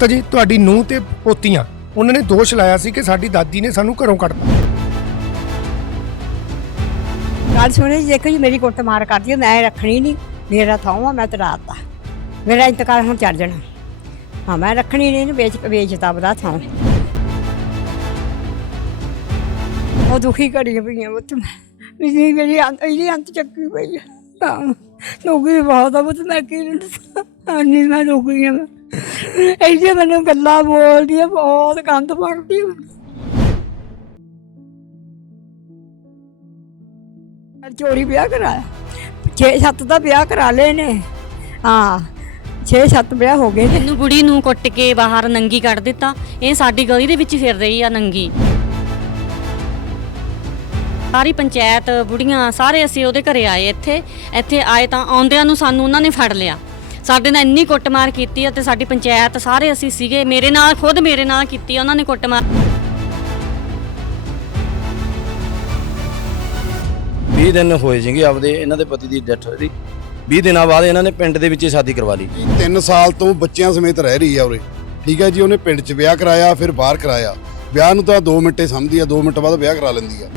ਤਾਂ ਜੀ ਤੁਹਾਡੀ ਨੂੰਹ ਤੇ ਪੋਤੀਆਂ ਉਹਨਾਂ ਨੇ ਦੋਸ਼ ਲਾਇਆ ਸੀ ਕਿ ਸਾਡੀ ਦਾਦੀ ਨੇ ਸਾਨੂੰ ਘਰੋਂ ਕੱਢਤਾ। ਗੱਲ ਸੁਣੀ ਦੇਖੋ ਜੀ ਮੇਰੀ ਕੁੱਟ ਮਾਰ ਕਰਦੀ ਹੈ, ਮੈਂ ਰੱਖਣੀ ਨਹੀਂ ਮੇਰਾ ਥਾਂ ਆ ਮੈਂ ਤੇ ਮੇਰਾ ਇੰਤਕਾਲ ਹੁਣ ਚੜ ਜਾਣਾ। ਹਾਂ ਮੈਂ ਰੱਖਣੀ ਨਹੀਂ ਇਹਨੂੰ ਵੇਚ ਵੇਚਤਾ ਬਦਾ ਥਾਂ। ਉਹ ਦੁਖੀ ਘੜੀਆਂ ਪਈਆਂ ਉਹ ਤੇ ਮੇਰੀ ਮੇਰੀ ਅੰਤ ਇਹਦੀ ਅੰਤ ਚੱਕੀ ਪਈ ਆ। ਤਾਂ ਨੌਕਰੀ ਬਹੁਤ ਆ ਉਹ ਮੈਂ ਕੀ ਦੱਸਾਂ? ਨਹੀਂ ਮੈਂ ਨੌਕਰੀ ਮੈਂ ਐਸੇ ਮੈਨੂੰ ਗੱਲਾਂ ਬੋਲਦੀ ਆ ਬਹੁਤ ਗੰਦ ਪੜਦੀ ਆ ਚੋਰੀ ਵਿਆਹ ਕਰਾਇਆ। 6-7 ਦਾ ਵਿਆਹ ਕਰਾ ਲਏ ਨੇ। ਹਾਂ 6-7 ਵਿਆਹ ਹੋ ਗਏ ਨੇ। ਇਹਨੂੰ ਬੁੜੀ ਨੂੰ ਕੁੱਟ ਕੇ ਬਾਹਰ ਨੰਗੀ ਕੱਢ ਦਿੱਤਾ। ਇਹ ਸਾਡੀ ਗਲੀ ਦੇ ਵਿੱਚ ਫਿਰ ਰਹੀ ਆ ਨੰਗੀ। ਸਾਰੀ ਪੰਚਾਇਤ, ਬੁੜੀਆਂ, ਸਾਰੇ ਅਸੀਂ ਉਹਦੇ ਘਰੇ ਆਏ ਇੱਥੇ। ਇੱਥੇ ਆਏ ਤਾਂ ਆਉਂਦਿਆਂ ਨੂੰ ਸਾਨੂੰ ਉਹਨਾਂ ਨੇ ਫੜ ਲਿਆ। ਸਾਡੇ ਨਾਲ ਇੰਨੀ ਕੁੱਟਮਾਰ ਕੀਤੀ ਆ ਤੇ ਸਾਡੀ ਪੰਚਾਇਤ ਸਾਰੇ ਅਸੀਂ ਸੀਗੇ ਮੇਰੇ ਨਾਲ ਖੁਦ ਮੇਰੇ ਨਾਲ ਕੀਤੀ ਉਹਨਾਂ ਨੇ ਕੁੱਟਮਾਰ। 20 ਦਿਨ ਹੋਏ ਸੀਗੇ ਆਪਦੇ ਇਹਨਾਂ ਦੇ ਪਤੀ ਦੀ ਡੈਥ ਹੋਈ। 20 ਦਿਨਾਂ ਬਾਅਦ ਇਹਨਾਂ ਨੇ ਪਿੰਡ ਦੇ ਵਿੱਚ ਹੀ ਸ਼ਾਦੀ ਕਰਵਾ ਲਈ। 3 ਸਾਲ ਤੋਂ ਬੱਚਿਆਂ ਸਮੇਤ ਰਹਿ ਰਹੀ ਆ ਉਰੇ। ਠੀਕ ਹੈ ਜੀ ਉਹਨੇ ਪਿੰਡ 'ਚ ਵਿਆਹ ਕਰਾਇਆ ਫਿਰ ਬਾਹਰ ਕਰਾਇਆ। ਵਿਆਹ ਨੂੰ ਤਾਂ 2 ਮਿੰਟੇ ਸਮਝਦੀ ਆ 2 ਮਿੰਟ ਬਾਅਦ ਵਿਆਹ ਕਰਾ ਲੈਂਦੀ ਆ।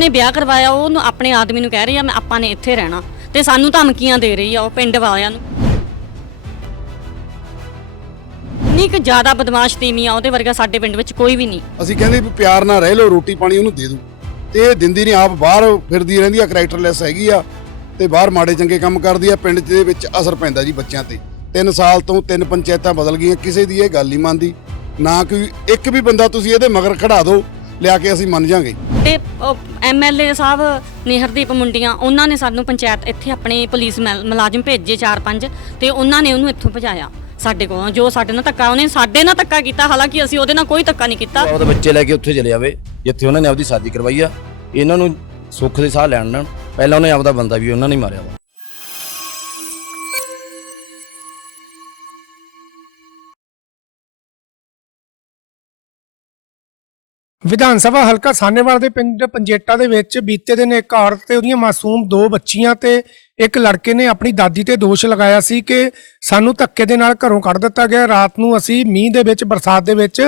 ਉਹਨੇ ਵਿਆਹ ਕਰਵਾਇਆ, ਉਹ ਉਹਨੂੰ ਆਪਣੇ ਆਦਮੀ ਨੂੰ ਕਹਿ ਰਹੀ ਆ, ਮੈਂ ਆਪਾਂ ਨੇ ਇੱਥੇ ਰਹਿਣਾ। ਤੇ ਸਾਨੂੰ ਧਮਕੀਆਂ ਦੇ ਰਹੀ ਆ ਉਹ ਪਿੰਡ ਵਾਲਿਆਂ ਨੂੰ। ਇੰਨੀ ਕੁ ਜ਼ਿਆਦਾ ਬਦਮਾਸ਼ ਤੀਮੀ ਆ, ਉਹਦੇ ਵਰਗਾ ਸਾਡੇ ਪਿੰਡ ਵਿੱਚ ਕੋਈ ਵੀ ਨਹੀਂ। ਅਸੀਂ ਕਹਿੰਦੇ ਵੀ ਪਿਆਰ ਨਾਲ ਰਹਿ ਲਓ, ਰੋਟੀ ਪਾਣੀ ਉਹਨੂੰ ਦੇ ਦਿਓ। ਤੇ ਇਹ ਦਿੰਦੀ ਨਹੀਂ, ਆਪ ਬਾਹਰ ਫਿਰਦੀ ਰਹਿੰਦੀ ਆ ਕੈਰੈਕਟਰਲੈਸ ਹੈਗੀ ਆ, ਤੇ ਬਾਹਰ ਮਾੜੇ ਚੰਗੇ ਕੰਮ ਕਰਦੀ ਆ, ਪਿੰਡ ਦੇ ਵਿੱਚ ਅਸਰ ਪੈਂਦਾ ਜੀ ਬੱਚਿਆਂ ਤੇ। 3 ਸਾਲ ਤੋਂ ਤਿੰਨ ਪੰਚਾਇਤਾਂ ਬਦਲ ਗਈਆਂ, ਕਿਸੇ ਦੀ ਇਹ ਗੱਲ ਨਹੀਂ ਮੰਨਦੀ। ਨਾ ਕੋਈ ਇੱਕ ਵੀ ਬੰਦਾ ਤੁਸੀਂ ਇਹਦੇ ਮਗਰ ਖੜਾ ਦਿਓ ਲਿਆ ਕੇ ਅਸੀਂ ਮੰਨ ਜਾਾਂਗੇ। ਤੇ ਐਮਐਲਏ ਸਾਹਿਬ ਨਿਹਰਦੀਪ ਮੁੰਡੀਆਂ ਉਹਨਾਂ ਨੇ ਸਾਨੂੰ ਪੰਚਾਇਤ ਇੱਥੇ ਆਪਣੇ ਪੁਲਿਸ ਮਲ- ਮੁਲਾਜ਼ਮ ਭੇਜੇ ਚਾਰ ਪੰਜ ਤੇ ਉਹਨਾਂ ਨੇ ਉਹਨੂੰ ਇੱਥੋਂ ਭਜਾਇਆ ਸਾਡੇ ਕੋਲ। ਜੋ ਸਾਡੇ ਨਾਲ ਧੱਕਾ ਉਹਨੇ ਸਾਡੇ ਨਾਲ ਧੱਕਾ ਕੀਤਾ ਹਾਲਾਂਕਿ ਅਸੀਂ ਉਹਦੇ ਨਾਲ ਕੋਈ ਧੱਕਾ ਨਹੀਂ ਕੀਤਾ। ਆਪਦੇ ਬੱਚੇ ਲੈ ਕੇ ਉੱਥੇ ਚਲੇ ਜਾਵੇ ਜਿੱਥੇ ਉਹਨਾਂ ਨੇ ਆਪਦੀ ਸ਼ਾਦੀ ਕਰਵਾਈ ਆ। ਇਹਨਾਂ ਨੂੰ ਸੁੱਖ ਦੇ ਸਾਹ ਲੈਣ ਦੇਣ ਪਹਿਲਾਂ ਉਹਨੇ ਆਪਦਾ ਬੰਦਾ ਵੀ ਉਹਨਾਂ ਨੇ ਮਾਰਿਆ ਵਿਧਾਨ ਸਭਾ ਹਲਕਾ ਸਾਨੇਵਾਲ ਦੇ ਪਿੰਡ ਪੰਜੇਟਾ ਦੇ ਵਿੱਚ ਬੀਤੇ ਦਿਨ ਇੱਕ ਔਰਤ ਤੇ ਉਹਦੀਆਂ ਮਾਸੂਮ ਦੋ ਬੱਚੀਆਂ ਤੇ ਇੱਕ ਲੜਕੇ ਨੇ ਆਪਣੀ ਦਾਦੀ ਤੇ ਦੋਸ਼ ਲਗਾਇਆ ਸੀ ਕਿ ਸਾਨੂੰ ਧੱਕੇ ਦੇ ਨਾਲ ਘਰੋਂ ਕੱਢ ਦਿੱਤਾ ਗਿਆ। ਰਾਤ ਨੂੰ ਅਸੀਂ ਮੀਂਹ ਦੇ ਵਿੱਚ, ਬਰਸਾਤ ਦੇ ਵਿੱਚ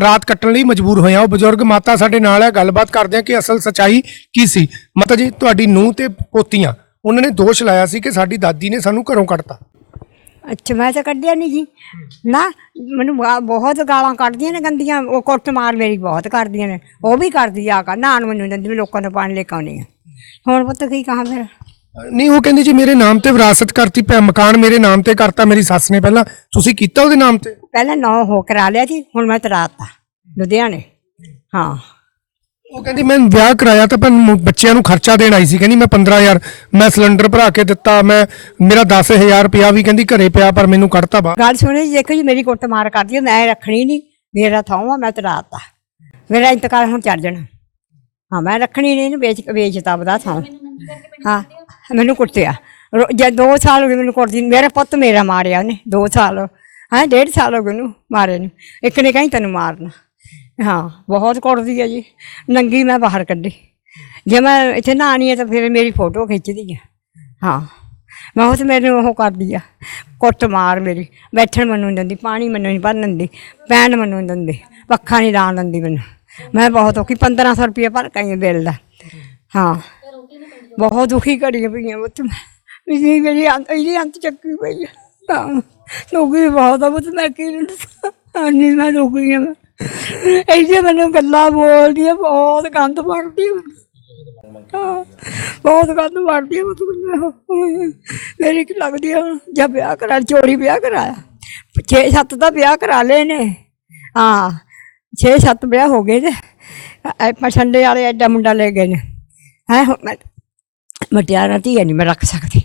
ਰਾਤ ਕੱਟਣ ਲਈ ਮਜਬੂਰ ਹੋਏ ਹਾਂ। ਉਹ ਬਜ਼ੁਰਗ ਮਾਤਾ ਸਾਡੇ ਨਾਲ ਹੈ। ਗੱਲਬਾਤ ਕਰਦੇ ਹਾਂ ਕਿ ਅਸਲ ਸਚਾਈ ਕੀ ਸੀ। ਮਾਤਾ ਜੀ, ਤੁਹਾਡੀ ਨੂੰਹ ਤੇ ਪੋਤੀਆਂ, ਉਹਨਾਂ ਨੇ ਦੋਸ਼ ਲਾਇਆ ਸੀ ਕਿ ਸਾਡੀ ਦਾਦੀ ਨੇ ਸਾਨੂੰ ਘਰੋਂ ਕੱਢਤਾ। ਅੱਛਾ ਮੈਂ ਤਾਂ ਕੱਢਿਆ ਨਹੀਂ ਜੀ। ਨਾ ਮੈਨੂੰ ਬਹੁਤ ਗਾਲਾਂ ਕੱਢਦੀਆਂ ਨੇ ਗੰਦੀਆਂ ਉਹ ਕੁੱਟ ਮਾਰ ਮੇਰੀ ਬਹੁਤ ਕਰਦੀਆਂ ਨੇ। ਉਹ ਵੀ ਕਰਦੀ ਆ ਕਾ ਨਾਨ ਮੈਨੂੰ ਦਿੰਦੀ ਵੀ ਲੋਕਾਂ ਤੋਂ ਪਾਣੀ ਲੈ ਕੇ ਆਉਂਦੀ ਆ ਹੁਣ ਪੁੱਤ ਕੀ ਕਹਾਂ ਫਿਰ? ਨਹੀਂ ਉਹ ਕਹਿੰਦੀ ਜੀ ਮੇਰੇ ਨਾਮ ਤੇ ਵਿਰਾਸਤ ਕਰਤੀ ਪਿਆ ਮਕਾਨ ਮੇਰੇ ਨਾਮ ਤੇ ਕਰਤਾ ਮੇਰੀ ਸੱਸ ਨੇ ਪਹਿਲਾਂ। ਤੁਸੀਂ ਕੀਤਾ ਉਹਦੇ ਨਾਮ ਤੇ? ਪਹਿਲਾਂ ਨੌ ਹੋ ਕਰਾ ਲਿਆ ਸੀ ਹੁਣ ਮੈਂ ਤਰਾਤਾ। ਲੁਧਿਆਣੇ। ਹਾਂ। ਉਹ ਕਹਿੰਦੀ ਮੈਂ ਵਿਆਹ ਕਰਾਇਆ ਤਾਂ ਪਰ ਮ- ਬੱਚਿਆਂ ਨੂੰ ਖਰਚਾ ਦੇਣ ਆਈ ਸੀ। ਕਹਿੰਦੀ ਮੈਂ 15000 ਮੈਂ ਸਿਲੰਡਰ ਭਰਾ ਕੇ ਦਿੱਤਾ ਮੈਂ ਮੇਰਾ 10000 ਰੁਪਇਆ ਵੀ ਕਹਿੰਦੀ ਘਰੇ ਪਿਆ ਪਰ ਮੈਨੂੰ ਕੱਢਤਾ ਬਾਹਰ। ਗੱਲ ਸੁਣੀ ਦੇਖੋ ਜੀ ਮੇਰੀ ਕੁੱਟ ਮਾਰ ਕਰਦੀ ਹੈ, ਮੈਂ ਰੱਖਣੀ ਨਹੀਂ। ਮੇਰਾ ਥਾਂ ਆ ਮੈਂ ਤਰਾਤਾ ਮੇਰਾ ਇੰਤਕਾਲ ਹੁਣ ਚੜ ਜਾਣਾ। ਹਾਂ ਮੈਂ ਰੱਖਣੀ ਨਹੀਂ ਇਹਨੂੰ ਵੇਚ ਵੇਚਤਾ ਬਦਾ ਥਾਂ। ਹਾਂ ਮੈਨੂੰ ਕੁੱਟਿਆ। ਰੋ- ਜੇ 2 ਸਾਲ ਹੋ ਗਏ ਮੈਨੂੰ ਕੁੱਟਦੀ ਨੂੰ। ਮੇਰਾ ਪੁੱਤ ਮੇਰਾ ਮਾਰਿਆ ਉਹਨੇ 2 ਸਾਲ ਹਾਂ ਡੇਢ ਸਾਲ ਹੋ ਗਏ ਉਹਨੂੰ ਮਾਰੇ ਨੂੰ। ਇੱਕ ਨੇ ਕਹੀਂ ਤੈਨੂੰ ਮਾਰਨਾ। ਹਾਂ। ਬਹੁਤ ਕੁੱਟਦੀ ਆ ਜੀ। ਨੰਗੀ ਮੈਂ ਬਾਹਰ ਕੱਢੀ। ਜੇ ਮੈਂ ਇੱਥੇ ਨਾ ਆਣੀ ਹੈ ਤਾਂ ਫਿਰ ਮੇਰੀ ਫੋਟੋ ਖਿੱਚਦੀ ਆ। ਹਾਂ। ਮੈਂ ਉਹ ਮੈਨੂੰ ਉਹ ਕਰਦੀ ਆ। ਕੁੱਟ ਮਾਰ ਮੇਰੀ। ਬੈਠਣ ਮੈਨੂੰ ਨਹੀਂ ਦਿੰਦੀ, ਪਾਣੀ ਮੈਨੂੰ ਨਹੀਂ ਭਰਨ ਦਿੰਦੀ, ਪੈਣ ਮੈਨੂੰ ਨਹੀਂ ਦਿੰਦੀ ਪੱਖਾ ਨਹੀਂ ਲਾਣ ਦਿੰਦੀ ਮੈਨੂੰ। ਮੈਂ ਬਹੁਤ ਔਖੀ 1500 ਰੁਪਏ ਭਰ ਕਈ ਬਿੱਲ ਦਾ। ਹਾਂ। ਬਹੁਤ ਦੁਖੀ ਕਰੀ ਪਈਆਂ ਉਹ ਤੇ ਮੇਰੀ ਮੇਰੀ ਅੰਤ, ਇਹਦੀ ਅੰਤ ਚੱਕੀ ਪਈ ਆ। ਤਾਂ ਨੌਕਰੀ ਬਹੁਤ ਆ ਉਹ ਮੈਂ ਕੀ ਨਹੀਂ ਮੈਂ ਨੌਕਰੀ ਆ ਮੈਂ। ਐਸੇ ਮੈਨੂੰ ਗੱਲਾਂ ਬੋਲਦੀ ਆ ਬਹੁਤ ਗੰਦ ਪੜਦੀ ਹਾਂ, ਬਹੁਤ ਗੰਦ ਮਾਰਦੀ ਆ ਮਤਲਬ ਮੇਰੀ ਕੀ ਲੱਗਦੀ ਆ ਜਾਂ ਵਿਆਹ ਕਰਾ ਚੋਰੀ ਵਿਆਹ ਕਰਾਇਆ। 6-7 ਦਾ ਵਿਆਹ ਕਰਾ ਲਏ ਨੇ। ਹਾਂ 6-7 ਵਿਆਹ ਹੋ ਗਏ ਨੇ। ਪਛੰਡੇ ਵਾਲੇ ਐਡਾ ਮੁੰਡਾ ਲੈ ਗਏ ਨੇ। ਹੈ ਮੈਂ ਮਟਿਆਰਾਂ ਧੀਆ ਨਹੀਂ ਮੈਂ ਰੱਖ ਸਕਦੀ।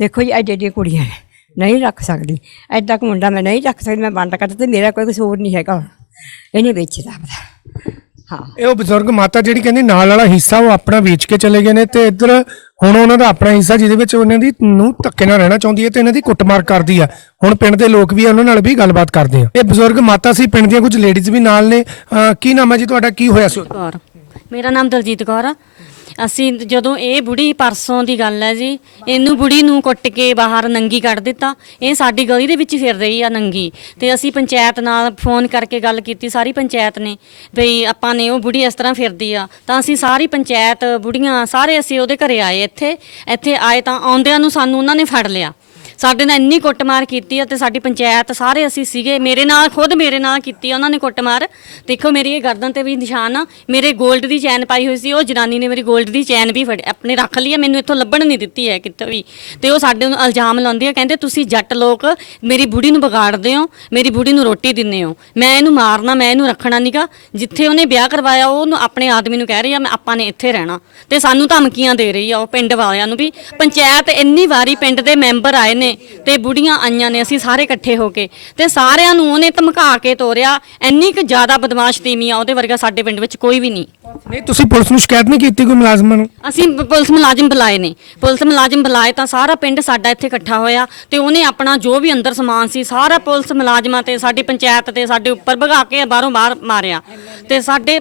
ਦੇਖੋ ਜੀ ਐਡੇ ਐਡੀਆਂ ਕੁੜੀਆਂ ਨੇ। ਨਹੀਂ ਰੱਖ ਸਕਦੀ। ਐਡਾ ਕੁ ਮੁੰਡਾ ਮੈਂ ਨਹੀਂ ਰੱਖ ਸਕਦੀ। ਮੈਂ ਬੰਦ ਕਰ ਦਿੱਤਾ ਮੇਰਾ ਕੋਈ ਕਸੂਰ ਨਹੀਂ ਹੈਗਾ। ਇਹਨੇ ਵੇਚਦਾ ਆਪਦਾ। ਹਾਂ। ਇਹ ਉਹ ਬਜ਼ੁਰਗ ਮਾਤਾ ਜਿਹੜੀ ਕਹਿੰਦੀ ਨਾਲ ਵਾਲਾ ਹਿੱਸਾ ਉਹ ਆਪਣਾ ਵੇਚ ਕੇ ਚਲੇ ਗਏ ਨੇ ਤੇ ਇੱਧਰ ਹੁਣ ਉਹਨਾਂ ਦਾ ਆਪਣਾ ਹਿੱਸਾ ਜਿਹਦੇ ਵਿੱਚ ਉਹਨਾਂ ਦੀ ਨੂੰ ਧੱਕੇ ਨਾਲ ਰਹਿਣਾ ਚਾਹੁੰਦੀ ਹੈ ਤੇ ਇਹਨਾਂ ਦੀ ਕੁੱਟਮਾਰ ਕਰਦੀ ਆ। ਹੁਣ ਪਿੰਡ ਦੇ ਲੋਕ ਵੀ ਆ, ਉਹਨਾਂ ਨਾਲ ਵੀ ਗੱਲਬਾਤ ਕਰਦੇ ਆ। ਇਹ ਬਜ਼ੁਰਗ ਮਾਤਾ ਸੀ ਪਿੰਡ ਦੀਆਂ ਕੁਝ ਲੇਡੀਜ਼ ਵੀ ਨਾਲ ਨੇ। ਅਹ ਕੀ ਨਾਮ ਹੈ ਜੀ ਤੁਹਾਡਾ? ਕੀ ਹੋਇਆ ਸੀ? ਮੇਰਾ ਨਾਮ ਦਲਜੀਤ ਕੌਰ ਆ। ਅਸੀਂ ਜਦੋਂ ਇਹ ਬੁੜੀ ਪਰਸੋਂ ਦੀ ਗੱਲ ਹੈ ਜੀ, ਇਹਨੂੰ ਬੁੜੀ ਨੂੰ ਕੁੱਟ ਕੇ ਬਾਹਰ ਨੰਗੀ ਕੱਢ ਦਿੱਤਾ, ਇਹ ਸਾਡੀ ਗਲੀ ਦੇ ਵਿੱਚ ਫਿਰ ਰਹੀ ਆ ਨੰਗੀ। ਤੇ ਅਸੀਂ ਪੰਚਾਇਤ ਨਾਲ ਫੋਨ ਕਰਕੇ ਗੱਲ ਕੀਤੀ, ਸਾਰੀ ਪੰਚਾਇਤ ਨੇ, ਬਈ ਆਪਾਂ ਨੇ ਉਹ ਬੁੜੀ ਇਸ ਤਰ੍ਹਾਂ ਫਿਰਦੀ ਆ, ਤਾਂ ਅਸੀਂ ਸਾਰੀ ਪੰਚਾਇਤ ਬੁੜੀਆਂ, ਸਾਰੇ ਅਸੀਂ ਉਹਦੇ ਘਰੇ ਆਏ ਇੱਥੇ ਇੱਥੇ ਆਏ ਤਾਂ ਆਉਂਦਿਆਂ ਨੂੰ ਸਾਨੂੰ ਉਹਨਾਂ ਨੇ ਫੜ ਲਿਆ। ਸਾਡੇ ਨਾਲ ਇੰਨੀ ਕੁੱਟਮਾਰ ਕੀਤੀ ਆ ਤੇ ਸਾਡੀ ਪੰਚਾਇਤ ਸਾਰੇ ਅਸੀਂ ਸੀਗੇ, ਮੇਰੇ ਨਾਲ, ਖੁਦ ਮੇਰੇ ਨਾਲ ਕੀਤੀ ਆ, ਉਹਨਾਂ ਨੇ ਕੁੱਟਮਾਰ। ਦੇਖੋ, ਮੇਰੀ ਇਹ ਗਰਦਨ ਤੇ ਵੀ ਨਿਸ਼ਾਨ ਆ, ਮੇਰੇ 골ਡ ਦੀ ਚੈਨ ਪਾਈ ਹੋਈ ਸੀ, ਉਹ ਜਨਾਨੀ ਨੇ ਮੇਰੀ 골ਡ ਦੀ ਚੈਨ ਵੀ ਫੜ, ਆਪਣੇ ਰੱਖ ਲਈ ਆ, ਮੈਨੂੰ ਇੱਥੋਂ ਲੱਭਣ ਨਹੀਂ ਦਿੱਤੀ ਹੈ ਕਿਤੇ ਵੀ। ਤੇ ਉਹ ਸਾਡੇ ਨੂੰ ਇਲਜ਼ਾਮ ਲਾਉਂਦੀ ਆ, ਕਹਿੰਦੇ ਤੁਸੀਂ ਜੱਟ ਲੋਕ, ਮੇਰੀ ਬੁੜੀ ਨੂੰ ਵਿਗਾੜਦੇ ਹੋ, ਮੇਰੀ ਬੁੜੀ ਨੂੰ ਰੋਟੀ ਦਿੰਦੇ ਹੋ। ਮੈਂ ਇਹਨੂੰ ਮਾਰਨਾ, ਮੈਂ ਇਹਨੂੰ ਰੱਖਣਾ ਨਹੀਂਗਾ ਜਿੱਥੇ ਉਹਨੇ ਵਿਆਹ ਕਰਵਾਇਆ, ਉਹ ਉਹਨੂੰ ਆਪਣੇ ਆਦਮੀ ਨੂੰ ਕਹਿ ਰਹੀ ਆ, ਮੈਂ ਆਪਾਂ ਨੇ ਇੱਥੇ ਰਹਿਣਾ। ਤੇ ਸਾਨੂੰ ਧਮਕੀਆਂ ਦੇ ਰਹੀ ਆ, ਉਹ ਪਿੰਡ ਵਾਲਿਆਂ ਨੂੰ ਵੀ। ਪੰਚਾਇਤ ਇੰਨੀ ਵਾਰੀ ਪਿੰਡ ਦੇ ਮੈਂਬਰ ਆਏ ਨੇ ਤੇ ਬੁੜੀਆਂ ਆਈਆਂ ਨੇ ਅਸੀਂ ਸਾਰੇ ਇਕੱਠੇ ਹੋ ਕੇ। ਤੇ ਸਾਰਿਆਂ ਨੂੰ ਉਹਨੇ ਧਮਕਾ ਕੇ ਤੋਰਿਆ ਇੰਨੀ ਕੁ ਜ਼ਿਆਦਾ ਬਦਮਾਸ਼ ਤੀਮੀ ਆ ਉਹਦੇ ਵਰਗਾ ਸਾਡੇ ਪਿੰਡ ਵਿੱਚ ਕੋਈ ਵੀ ਨਹੀਂ। ਨਹੀਂ ਤੁਸੀਂ ਪੁਲਿਸ ਨੂੰ ਸ਼ਿਕਾਇਤ ਨਹੀਂ ਕੀਤੀ ਕੋਈ ਮੁਲਾਜ਼ਮਾਂ ਨੂੰ? ਅਸੀਂ ਪੁਲਿਸ ਮੁਲਾਜ਼ਮ ਬੁਲਾਏ ਨੇ। ਪੁਲਿਸ ਮੁਲਾਜ਼ਮ ਬੁਲਾਏ ਤਾਂ ਸਾਰਾ ਪਿੰਡ ਸਾਡਾ ਇੱਥੇ ਇਕੱਠਾ ਹੋਇਆ ਤੇ ਉਹਨੇ ਆਪਣਾ ਜੋ ਵੀ ਅੰਦਰ ਸਮਾਨ ਸੀ ਸਾਰਾ ਪੁਲਿਸ ਮੁਲਾਜ਼ਮਾਂ ਤੇ ਸਾਡੀ ਪੰਚਾਇਤ ਤੇ ਸਾਡੇ ਉੱਪਰ ਭਗਾ ਕੇ ਬਾਹਰੋਂ ਬਾਹਰ ਮਾਰਿਆ। ਤੇ ਸਾਡੇ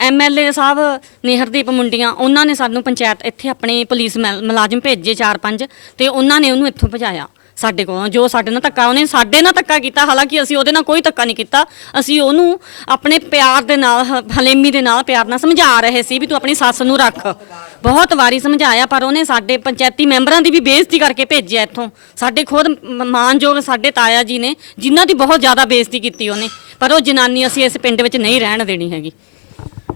ਐਮਐਲਏ ਸਾਹਿਬ ਨੇ ਹਰਦੀਪ ਮੁੰਡੀਆਂ ਉਹਨਾਂ ਨੇ ਸਾਨੂੰ ਪੰਚਾਇਤ ਇੱਥੇ ਆਪਣੇ ਪੁਲਿਸ ਮੁਲ- ਮੁਲਾਜ਼ਮ ਭੇਜੇ ਚਾਰ ਪੰਜ ਤੇ ਉਹਨਾਂ ਨੇ ਉਹਨੂੰ ਇੱਥੋਂ ਭਜਾਇਆ। ਸਾਡੇ ਕੋਲ ਜੋ ਸਾਡੇ ਨਾਲ ਧੱਕਾ, ਉਹਨੇ ਸਾਡੇ ਨਾਲ ਧੱਕਾ ਕੀਤਾ, ਹਾਲਾਂਕਿ ਅਸੀਂ ਉਹਦੇ ਨਾਲ ਕੋਈ ਧੱਕਾ ਨਹੀਂ ਕੀਤਾ, ਅਸੀਂ ਉਹਨੂੰ ਆਪਣੇ ਪਿਆਰ ਦੇ ਨਾਲ, ਹ- ਹਲੇਮੀ ਦੇ ਨਾਲ ਪਿਆਰ ਨਾਲ ਸਮਝਾ ਰਹੇ ਸੀ ਵੀ ਤੂੰ ਆਪਣੀ ਸੱਸ ਨੂੰ ਰੱਖ। ਬਹੁਤ ਵਾਰੀ ਸਮਝਾਇਆ, ਪਰ ਉਹਨੇ ਸਾਡੇ ਪੰਚਾਇਤੀ ਮੈਂਬਰਾਂ ਦੀ ਵੀ ਬੇਇੱਜ਼ਤੀ ਕਰਕੇ ਭੇਜਿਆ ਇੱਥੋਂ। ਸਾਡੇ ਖੁਦ ਮ- ਮਾਨਯੋਗ ਸਾਡੇ ਤਾਇਆ ਜੀ ਨੇ, ਜਿਨ੍ਹਾਂ ਦੀ ਬਹੁਤ ਜ਼ਿਆਦਾ ਬੇਇੱਜ਼ਤੀ ਕੀਤੀ ਉਹਨੇ, ਪਰ ਉਹ ਜਨਾਨੀ ਅਸੀਂ ਇਸ ਪਿੰਡ ਵਿੱਚ ਨਹੀਂ ਰਹਿਣ ਦੇਣੀ ਹੈਗੀ।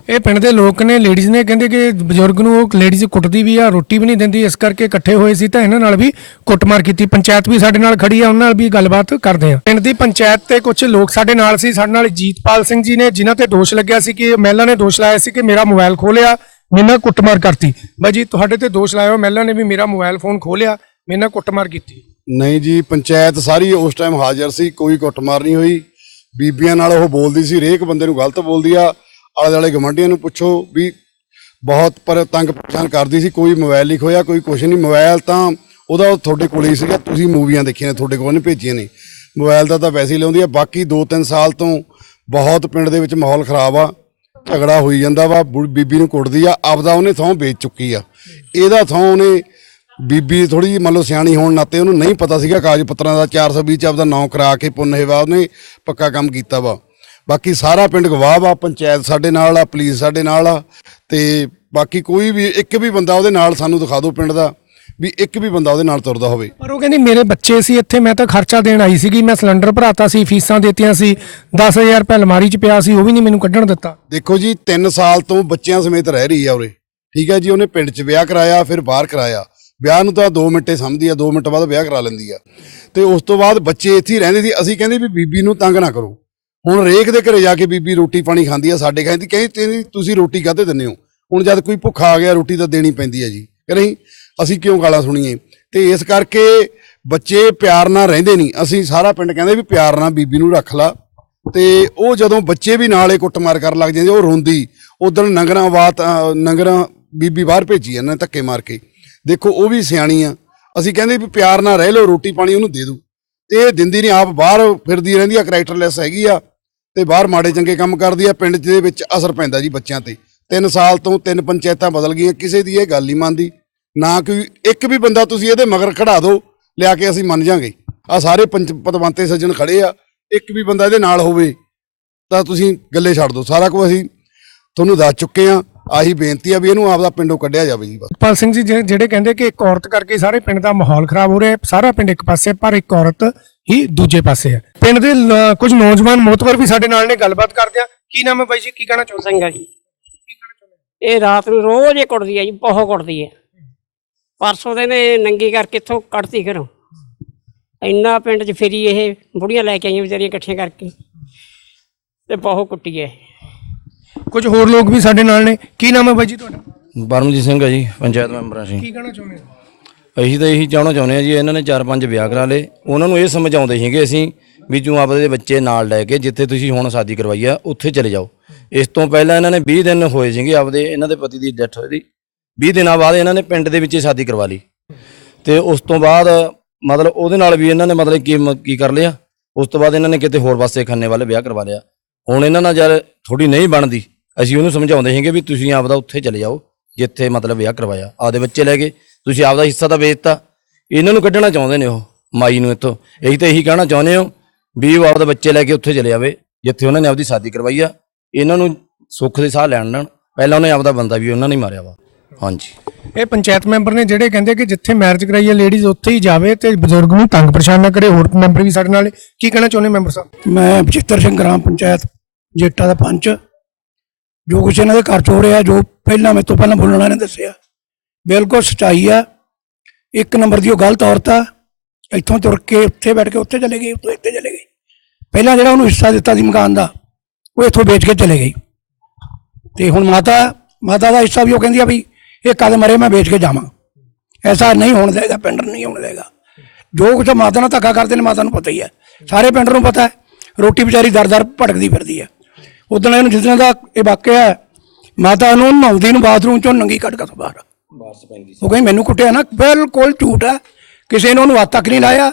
ਇਹ ਪਿੰਡ ਦੇ ਲੋਕ ਨੇ ਲੇਡੀਜ਼ ਨੇ ਕਹਿੰਦੇ ਕਿ ਬਜ਼ੁਰਗ ਨੂੰ ਉਹ ਲੇਡੀਜ਼ ਕੁੱਟਦੀ ਵੀ ਆ, ਰੋਟੀ ਵੀ ਨਹੀਂ ਦਿੰਦੀ, ਇਸ ਕਰਕੇ ਇਕੱਠੇ ਹੋਏ ਸੀ ਤਾਂ ਇਹਨਾਂ ਨਾਲ ਵੀ ਕੁੱਟਮਾਰ ਕੀਤੀ। ਪੰਚਾਇਤ ਵੀ ਸਾਡੇ ਨਾਲ ਖੜੀ ਆ, ਉਹਨਾਂ ਨਾਲ ਵੀ ਗੱਲਬਾਤ ਕਰਦੇ ਆ। ਪਿੰਡ ਦੀ ਪੰਚਾਇਤ ਤੇ ਕੁਝ ਲੋਕ ਸਾਡੇ ਨਾਲ ਸੀ, ਸਾਡੇ ਨਾਲ ਜੀਤਪਾਲ ਸਿੰਘ ਜੀ ਨੇ, ਜਿਨ੍ਹਾਂ ਤੇ ਦੋਸ਼ ਲੱਗਿਆ ਸੀ ਕਿ, ਮਹਿਲਾ ਨੇ ਦੋਸ਼ ਲਾਇਆ ਸੀ ਕਿ ਮੇਰਾ ਮੋਬਾਈਲ ਖੋਲਿਆ ਮੇਰੇ ਨਾਲ ਕੁੱਟਮਾਰ ਕਰਤੀ। ਬਾਈ ਜੀ, ਤੁਹਾਡੇ ਤੇ ਦੋਸ਼ ਲਾਇਆ ਹੋਇਆ, ਮਹਿਲਾ ਨੇ ਵੀ ਮੇਰਾ ਮੋਬਾਈਲ ਫੋਨ ਖੋਲਿਆ ਮੇਰੇ ਨਾਲ ਕੁੱਟਮਾਰ ਕੀਤੀ। ਨਹੀਂ ਜੀ, ਪੰਚਾਇਤ ਸਾਰੀ ਉਸ ਟਾਈਮ ਹਾਜ਼ਰ ਸੀ, ਕੋਈ ਕੁੱਟਮਾਰ ਨਹੀਂ ਹੋਈ। ਬੀਬੀਆਂ ਨਾਲ ਉਹ ਬੋਲਦੀ ਸੀ, ਹਰੇਕ ਬੰਦੇ ਨੂੰ ਗਲਤ ਬੋਲਦੀ ਆ। ਆਲੇ ਦੁਆਲੇ ਗਵੰਡੀਆਂ ਨੂੰ ਪੁੱਛੋ ਵੀ ਬਹੁਤ ਪਰ ਤੰਗ ਪਰੇਸ਼ਾਨ ਕਰਦੀ ਸੀ, ਕੋਈ ਮੋਬਾਈਲ ਨਹੀਂ ਖੋਇਆ ਕੋਈ ਕੁਛ ਨਹੀਂ। ਮੋਬਾਈਲ ਤਾਂ ਉਹਦਾ ਤੁਹਾਡੇ ਕੋਲੇ ਹੀ ਸੀਗਾ, ਤੁਸੀਂ ਮੂਵੀਆਂ ਦੇਖੀਆਂ ਨੇ, ਤੁਹਾਡੇ ਕੋਲ ਨਹੀਂ ਭੇਜੀਆਂ ਨੇ। ਮੋਬਾਈਲ ਦਾ ਤਾਂ ਵੈਸੇ ਹੀ ਲਾਉਂਦੀ ਆ, ਬਾਕੀ 2-3 ਸਾਲ ਤੋਂ ਬਹੁਤ ਪਿੰਡ ਦੇ ਵਿੱਚ ਮਾਹੌਲ ਖਰਾਬ ਆ, ਝਗੜਾ ਹੋਈ ਜਾਂਦਾ ਵਾ, ਬੁ- ਬੀਬੀ ਨੂੰ ਕੁੱਟਦੀ ਆ, ਆਪਦਾ ਉਹਨੇ ਥਾਂ ਵੇਚ ਚੁੱਕੀ ਆ। ਇਹਦਾ ਥਾਂ ਉਹਨੇ ਬੀਬੀ ਥੋੜੀ ਜਿਹੀ ਮੰਨ ਲਓ ਸਿਆਣੀ ਹੋਣ ਨਾਤੇ ਉਹਨੂੰ ਨਹੀਂ ਪਤਾ ਸੀਗਾ, ਕਾਗਜ਼ ਪੱਤਰਾਂ ਦਾ 420 ਚ ਆਪਦਾ ਨਾਂ ਕਰਾ ਕੇ ਪੁੰਨ ਪੁੰਨੇਵਾ ਉਹਨੇ ਪੱਕਾ ਕੰਮ ਕੀਤਾ ਵਾ। ਬਾਕੀ ਸਾਰਾ ਪਿੰਡ ਗਵਾਹ ਵਾ ਪੰਚਾਇਤ ਸਾਡੇ ਨਾਲ ਆ ਪੁਲਿਸ ਸਾਡੇ ਨਾਲ ਆ ਤੇ ਬਾਕੀ ਕੋਈ ਵੀ ਇੱਕ ਵੀ ਬੰਦਾ ਉਹਦੇ ਨਾਲ ਸਾਨੂੰ ਦਿਖਾ ਦਿਓ ਪਿੰਡ ਦਾ ਵੀ ਇੱਕ ਵੀ ਬੰਦਾ ਉਹਦੇ ਨਾਲ ਤੁਰਦਾ ਹੋਵੇ। ਪਰ ਉਹ ਕਹਿੰਦੀ ਮੇਰੇ ਬੱਚੇ ਸੀ ਇੱਥੇ ਮੈਂ ਤਾਂ ਖਰਚਾ ਦੇਣ ਆਈ ਸੀਗੀ ਮੈਂ ਸਿਲੰਡਰ ਭਰਾਤਾ ਸੀ ਫੀਸਾਂ ਦਿੱਤੀਆਂ ਸੀ 10000 ਰੁਪਏ ਅਲਮਾਰੀ 'ਚ ਪਿਆ ਸੀ ਉਹ ਵੀ ਨਹੀਂ ਮੈਨੂੰ ਕੱਢਣ ਦਿੱਤਾ। ਦੇਖੋ ਜੀ 3 ਸਾਲ ਤੋਂ ਬੱਚਿਆਂ ਸਮੇਤ ਰਹਿ ਰਹੀ ਆ ਉਰੇ। ਠੀਕ ਹੈ ਜੀ ਉਹਨੇ ਪਿੰਡ 'ਚ ਵਿਆਹ ਕਰਾਇਆ ਫਿਰ ਬਾਹਰ ਕਰਾਇਆ। ਵਿਆਹ ਨੂੰ ਤਾਂ 2 ਮਿੰਟੇ ਸਮਝਦੀ ਆ 2 ਮਿੰਟ ਬਾਅਦ ਵਿਆਹ ਕਰਾ ਲੈਂਦੀ ਆ। ਤੇ ਉਸ ਤੋਂ ਬਾਅਦ ਬੱਚੇ ਇੱਥੇ ਹੀ ਰਹਿੰਦੇ ਸੀ ਅਸੀਂ ਕਹਿੰਦੇ ਵੀ ਬੀਬੀ ਨੂੰ ਤੰਗ ਨਾ ਕਰੋ। ਹੁਣ ਰੇਕ ਦੇ ਘਰੇ ਜਾ ਕੇ ਬੀਬੀ ਰੋਟੀ ਪਾਣੀ ਖਾਂਦੀ ਆ ਸਾਡੇ ਕਹਿੰਦੀ ਕਹਿੰਦੀ ਤੁਸੀਂ ਰੋਟੀ ਕਾਹਤੇ ਦਿੰਦੇ ਹੋ? ਹੁਣ ਜਦ ਕੋਈ ਭੁੱਖਾ ਆ ਗਿਆ, ਰੋਟੀ ਤਾਂ ਦੇਣੀ ਪੈਂਦੀ ਆ ਜੀ। ਕਿ ਨਹੀਂ? ਅਸੀਂ ਕਿਉਂ ਗਾਲਾਂ ਸੁਣੀਏ? ਤੇ ਇਸ ਕਰਕੇ ਬੱਚੇ ਪਿਆਰ ਨਾਲ ਰਹਿੰਦੇ ਨਹੀਂ। ਅਸੀਂ ਸਾਰਾ ਪਿੰਡ ਕਹਿੰਦੇ ਵੀ ਪਿਆਰ ਨਾਲ ਬੀਬੀ ਨੂੰ ਰੱਖ ਲਾ। ਤੇ ਉਹ ਜਦੋਂ ਬੱਚੇ ਵੀ ਨਾਲੇ ਕੁੱਟਮਾਰ ਕਰਨ ਲੱਗ ਜਾਂਦੇ, ਉਹ ਰੋਂਦੀ। ਉਦੋਂ ਨੰਗਰਾਂ ਬਾਤ ਨੰਗਰਾਂ ਬੀਬੀ ਬਾਹਰ ਭੇਜੀ ਇਹਨਾਂ ਨੇ ਧੱਕੇ ਮਾਰ ਕੇ। ਦੇਖੋ, ਉਹ ਵੀ ਸਿਆਣੀ ਆ। ਅਸੀਂ ਕਹਿੰਦੇ ਵੀ ਪਿਆਰ ਨਾਲ ਰਹਿ ਲਓ, ਰੋਟੀ ਪਾਣੀ ਉਹਨੂੰ ਦੇ ਦਿਓ। ਤੇ ਇਹ ਦਿੰਦੀ ਨਹੀਂ, ਆਪ ਬਾਹਰ ਫਿਰਦੀ ਰਹਿੰਦੀ ਆ, ਕੈਰੈਕਟਰਲੈਸ ਹੈਗੀ ਆ। ਤੇ ਬਾਹਰ ਮਾੜੇ ਚੰਗੇ ਕੰਮ ਕਰਦੀ ਆ, ਪਿੰਡ ਦੇ ਵਿੱਚ ਅਸਰ ਪੈਂਦਾ ਜੀ ਬੱਚਿਆਂ ਤੇ। 3 ਸਾਲ ਤੋਂ ਤਿੰਨ ਪੰਚਾਇਤਾਂ ਬਦਲ ਗਈਆਂ, ਕਿਸੇ ਦੀ ਇਹ ਗੱਲ ਨਹੀਂ ਮੰਨਦੀ। ਨਾ ਕੋਈ, ਇੱਕ ਵੀ ਬੰਦਾ ਤੁਸੀਂ ਇਹਦੇ ਮਗਰ ਖੜਾ ਦਿਓ ਲਿਆ ਕੇ ਅਸੀਂ ਮੰਨ ਜਾਾਂਗੇ। ਆ ਸਾਰੇ ਪੰਚ ਪਤਵੰਤੇ ਸੱਜਣ ਖੜੇ ਆ, ਇੱਕ ਵੀ ਬੰਦਾ ਇਹਦੇ ਨਾਲ ਹੋਵੇ, ਤਾਂ ਤੁਸੀਂ ਗੱਲੇ ਛੱਡ ਦਿਓ ਸਾਰਾ ਕੁਝ ਅਸੀਂ ਤੁਹਾਨੂੰ ਦੱਸ ਚੁੱਕੇ ਆ, ਆਹੀ ਬੇਨਤੀ ਆ ਵੀ ਇਹਨੂੰ ਆਪਦਾ ਪਿੰਡੋਂ ਕੱਢਿਆ ਜਾਵੇ ਜੀ ਬਸ। ਪਾਲ ਸਿੰਘ ਜੀ, ਜਿਹ- ਜਿਹੜੇ ਕਹਿੰਦੇ ਕਿ ਇੱਕ ਔਰਤ ਕਰਕੇ ਸਾਰੇ ਪਿੰਡ ਦਾ ਮਾਹੌਲ ਖਰਾਬ ਹੋ ਰਿਹਾ, ਸਾਰਾ ਪਿੰਡ ਇੱਕ ਪਾਸੇ, ਪਰ ਇੱਕ ਔਰਤ ਹੀ ਦੂਜੇ ਪਾਸੇ ਹੈ ਪਿੰਡ ਦੇ ਕੁਝ ਨੌਜਵਾਨ ਮੋਤਵਰ ਵੀ ਸਾਡੇ ਨਾਲ ਨੇ ਗੱਲਬਾਤ ਕਰਦੇ ਆ। ਕੀ ਨਾਮ ਹੈ ਬਾਈ ਜੀ? ਕੀ ਕਹਿਣਾ ਚਾਹੁੰਦੇ ਸਿੰਘ ਆ ਜੀ। ਇਹ ਰਾਤ ਨੂੰ ਰੋਜ਼ ਹੀ ਕੁੱਟਦੀ ਹੈ ਜੀ ਬਹੁਤ ਕੁੱਟਦੀ ਹੈ ਪਰਸੋਂ ਦੇ ਨੇ ਨੰਗੀ ਕਰਕੇ ਇੱਥੋਂ ਕੱਢਤੀ ਘਰੋਂ। ਇੰਨਾ ਪਿੰਡ 'ਚ ਫਿਰੀ ਇਹ ਬੁੜੀਆਂ ਲੈ ਕੇ ਆਈਆਂ ਵਿਚਾਰੀਆਂ ਇਕੱਠੀਆਂ ਕਰਕੇ। ਤੇ ਬਹੁਤ ਕੁੱਟੀ ਹੈ ਕੁਝ ਹੋਰ ਲੋਕ ਵੀ ਸਾਡੇ ਨਾਲ ਨੇ। ਕੀ ਨਾਮ ਹੈ ਬਾਈ ਜੀ ਤੁਹਾਡਾ? ਪਰਮਜੀਤ ਸਿੰਘ ਹੈ ਜੀ ਪੰਚਾਇਤ ਮੈਂਬਰ ਅਸੀਂ। ਕੀ ਕਹਿਣਾ ਚਾਹੁੰਦੇ ਹੋ? ਅਸੀਂ ਤਾਂ ਇਹੀ ਚਾਹਣਾ ਚਾਹੁੰਦੇ ਆ ਜੀ ਇਹਨਾਂ ਨੇ ਚਾਰ ਪੰਜ ਵਿਆਹ ਕਰਾ ਲਏ। ਉਹਨਾਂ ਨੂੰ ਇਹ ਸਮਝਾਉਂਦੇ ਸੀਗੇ ਅਸੀਂ ਵੀ ਤੂੰ ਆਪਦੇ ਬੱਚੇ ਨਾਲ ਲੈ ਕੇ ਜਿੱਥੇ ਤੁਸੀਂ ਹੁਣ ਸ਼ਾਦੀ ਕਰਵਾਈ ਆ, ਉੱਥੇ ਚਲੇ ਜਾਓ। ਇਸ ਤੋਂ ਪਹਿਲਾਂ ਇਹਨਾਂ ਨੇ 20 ਦਿਨ ਹੋਏ ਸੀਗੇ ਆਪਦੇ, ਇਹਨਾਂ ਦੇ ਪਤੀ ਦੀ ਡੈਥ ਹੋਈ ਦੀ 20 ਦਿਨਾਂ ਬਾਅਦ ਇਹਨਾਂ ਨੇ ਪਿੰਡ ਦੇ ਵਿੱਚ ਹੀ ਸ਼ਾਦੀ ਕਰਵਾ ਲਈ। ਤੇ ਉਸ ਤੋਂ ਬਾਅਦ ਮਤਲਬ ਉਹਦੇ ਨਾਲ ਵੀ ਇਹਨਾਂ ਨੇ ਮਤਲਬ ਕੀ ਕੀ ਕਰ ਲਿਆ? ਉਸ ਤੋਂ ਬਾਅਦ ਇਹਨਾਂ ਨੇ ਕਿਤੇ ਹੋਰ ਪਾਸੇ ਖੰਨੇ ਵਾਲੇ ਵਿਆਹ ਕਰਵਾ ਲਿਆ। ਹੁਣ ਇਹਨਾਂ ਨਾਲ ਯਾਰ ਥੋੜੀ ਨਹੀਂ ਬਣਦੀ। ਅਸੀਂ ਉਹਨੂੰ ਸਮਝਾਉਂਦੇ ਸੀਗੇ ਵੀ ਤੁਸੀਂ ਆਪਦਾ ਉੱਥੇ ਚਲੇ ਜਾਓ, ਜਿੱਥੇ ਮਤਲਬ ਵਿਆਹ ਕਰਵਾਇਆ। ਆਪਦੇ ਬੱਚੇ ਲੈ ਗਏ ਤੁਸੀਂ ਆਪਦਾ ਹਿੱਸਾ ਤਾਂ ਵੇਚਤਾ ਇਹਨਾਂ ਨੂੰ ਕੱਢਣਾ ਚਾਹੁੰਦੇ ਨੇ ਉਹ, ਮਾਈ ਨੂੰ ਇੱਥੋਂ। ਇਹੀ ਤਾਂ ਇਹੀ ਕਹਿਣਾ ਚਾਹੁੰਦੇ ਹੋ ਵੀ ਉਹ ਆਪਦੇ ਬੱਚੇ ਲੈ ਕੇ ਉੱਥੇ ਚਲੇ ਜਾਵੇ ਜਿੱਥੇ ਉਹਨਾਂ ਨੇ ਆਪਦੀ ਸ਼ਾਦੀ ਕਰਵਾਈ ਆ। ਇਹਨਾਂ ਨੂੰ ਸੁੱਖ ਦੇ ਸਾਹ ਲੈਣ ਦੇਣ। ਪਹਿਲਾਂ ਉਹਨੇ ਆਪਦਾ ਬੰਦਾ ਵੀ ਉਹਨਾਂ ਨੇ ਹੀ ਮਾਰਿਆ ਵਾ। ਹਾਂਜੀ। ਇਹ ਪੰਚਾਇਤ ਮੈਂਬਰ ਨੇ ਜਿਹੜੇ ਕਹਿੰਦੇ ਕਿ ਜਿੱਥੇ ਮੈਰਿਜ ਕਰਾਈ ਹੈ ਲੇਡੀਜ਼ ਉੱਥੇ ਹੀ ਜਾਵੇ ਤੇ ਬਜ਼ੁਰਗ ਨੂੰ ਤੰਗ ਪਰੇਸ਼ਾਨ ਨਾ ਕਰੇ। ਹੋਰ ਮੈਂਬਰ ਵੀ ਸਾਡੇ ਨਾਲ। ਕੀ ਕਹਿਣਾ ਚਾਹੁੰਦੇ ਮੈਂਬਰ ਸਾਹਿਬ? ਮੈਂ ਬਚਿੱਤਰ ਸਿੰਘ ਗ੍ਰਾਮ ਪੰਚਾਇਤ ਜੇਟਾ ਦਾ ਪੰਚ। ਜੋ ਕੁਛ ਇਹਨਾਂ ਦੇ ਘਰ ਚ ਹੋ ਰਿਹਾ ਜੋ ਪਹਿਲਾਂ ਮੇਰੇ ਤੋਂ ਪਹਿਲਾਂ ਬੋਲਣ ਵਾਲਿਆਂ ਨੇ ਦੱਸਿਆ ਬਿਲਕੁਲ ਸਚਾਈ ਆ। ਇੱਕ ਨੰਬਰ ਦੀ ਉਹ ਗਲਤ ਔਰਤ ਆ। ਇੱਥੋਂ ਤੁਰ ਕੇ ਉੱਥੇ ਬੈਠ ਕੇ ਉੱਥੇ ਚਲੇ ਗਈ ਉੱਥੋਂ ਇੱਥੇ ਚਲੇ ਗਈ ਪਹਿਲਾਂ ਜਿਹੜਾ ਉਹਨੂੰ ਹਿੱਸਾ ਦਿੱਤਾ ਸੀ ਮਕਾਨ ਦਾ ਉਹ ਇੱਥੋਂ ਵੇਚ ਕੇ ਚਲੇ ਗਈ ਤੇ ਹੁਣ ਮਾਤਾ ਮਾਤਾ ਦਾ ਹਿੱਸਾ ਵੀ ਉਹ ਕਹਿੰਦੀ ਆ ਵੀ ਇਹ ਕਦ ਮਰੇ ਮੈਂ ਵੇਚ ਕੇ ਜਾਵਾਂ। ਐਸਾ ਨਹੀਂ ਹੋਣ ਦੇਗਾ ਪਿੰਡ ਨਹੀਂ ਹੋਣ ਦੇਗਾ। ਜੋ ਕੁਝ ਮਾਤਾ ਨਾਲ ਧੱਕਾ ਕਰਦੇ ਨੇ ਮਾਤਾ ਨੂੰ ਪਤਾ ਹੀ ਹੈ ਸਾਰੇ ਪਿੰਡ ਨੂੰ ਪਤਾ ਹੈ ਰੋਟੀ ਵਿਚਾਰੀ ਦਰ-ਦਰ ਭਟਕਦੀ ਫਿਰਦੀ ਹੈ ਉਦੋਂ ਇਹਨੂੰ ਜਿਸ ਦਾ ਇਹ ਵਾਕਿਆ ਹੈ ਮਾਤਾ ਨੂੰ ਨਹਾਉਂਦੀ ਨੂੰ ਬਾਥਰੂਮ ਚੋਂ ਨੰਗੀ ਕੱਢ ਕੇ ਬਾਹਰ ਉਹ ਕਹਿੰਦੀ ਮੈਨੂੰ ਕੁੱਟਿਆ ਨਾ ਬਿਲਕੁਲ ਝੂਠ ਹੈ। ਕਿਸੇ ਨੇ ਉਹਨੂੰ ਹੱਥ ਤੱਕ ਨਹੀਂ ਲਾਇਆ,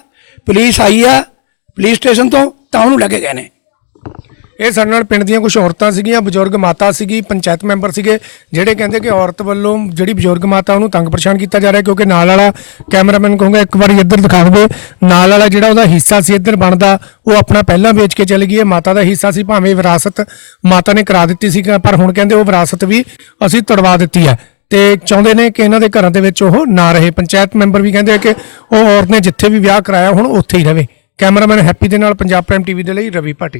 ਪੁਲਿਸ ਆਈ ਆ, ਪੁਲਿਸ ਸਟੇਸ਼ਨ ਤੋਂ ਤਾਂ ਉਹਨੂੰ ਲੈ ਕੇ ਗਏ ਨੇ। ਇਹ ਸਾਡੇ ਨਾਲ ਪਿੰਡ ਦੀਆਂ ਕੁਝ ਔਰਤਾਂ ਸੀਗੀਆਂ, ਬਜ਼ੁਰਗ ਮਾਤਾ ਸੀਗੀ, ਪੰਚਾਇਤ ਮੈਂਬਰ ਸੀਗੇ, ਜਿਹੜੇ ਕਹਿੰਦੇ ਕਿ ਔਰਤ ਵੱਲੋਂ ਜਿਹੜੀ ਬਜ਼ੁਰਗ ਮਾਤਾ ਉਹਨੂੰ ਤੰਗ ਪਰੇਸ਼ਾਨ ਕੀਤਾ ਜਾ ਰਿਹਾ ਕਿਉਂਕਿ ਨਾਲ ਵਾਲਾ ਕੈਮਰਾਮੈਨ ਕਹੂੰਗਾ, ਇੱਕ ਵਾਰੀ ਇੱਧਰ ਦਿਖਾ ਦਿਓ ਨਾਲ ਵਾਲਾ ਜਿਹੜਾ ਉਹਦਾ ਹਿੱਸਾ ਸੀ ਇੱਧਰ ਬਣਦਾ, ਉਹ ਆਪਣਾ ਪਹਿਲਾਂ ਵੇਚ ਕੇ ਚਲੀ ਗਈ ਹੈ, ਮਾਤਾ ਦਾ ਹਿੱਸਾ ਸੀ ਭਾਵੇਂ ਵਿਰਾਸਤ ਮਾਤਾ ਨੇ ਕਰਾ ਦਿੱਤੀ ਸੀ, ਪਰ ਹੁਣ ਕਹਿੰਦੇ ਉਹ ਵਿਰਾਸਤ ਵੀ ਅਸੀਂ ਤੜਵਾ ਦਿੱਤੀ ਹੈ। ਤੇ ਚਾਹੁੰਦੇ ਨੇ ਕਿ ਇਹਨਾਂ ਦੇ ਘਰਾਂ ਦੇ ਵਿੱਚ ਉਹ ਨਾ ਰਹੇ। ਪੰਚਾਇਤ ਮੈਂਬਰ ਵੀ ਕਹਿੰਦੇ ਆ ਕਿ ਉਹ ਔਰਤ ਨੇ ਜਿੱਥੇ ਵੀ ਵਿਆਹ ਕਰਾਇਆ ਹੁਣ ਉੱਥੇ ਹੀ ਰਵੇ। ਕੈਮਰਾਮੈਨ ਹੈਪੀ ਦੇ ਨਾਲ ਪੰਜਾਬ ਪ੍ਰਾਈਮ ਟੀਵੀ ਦੇ ਲਈ ਰਵੀ ਭਾਟੀ।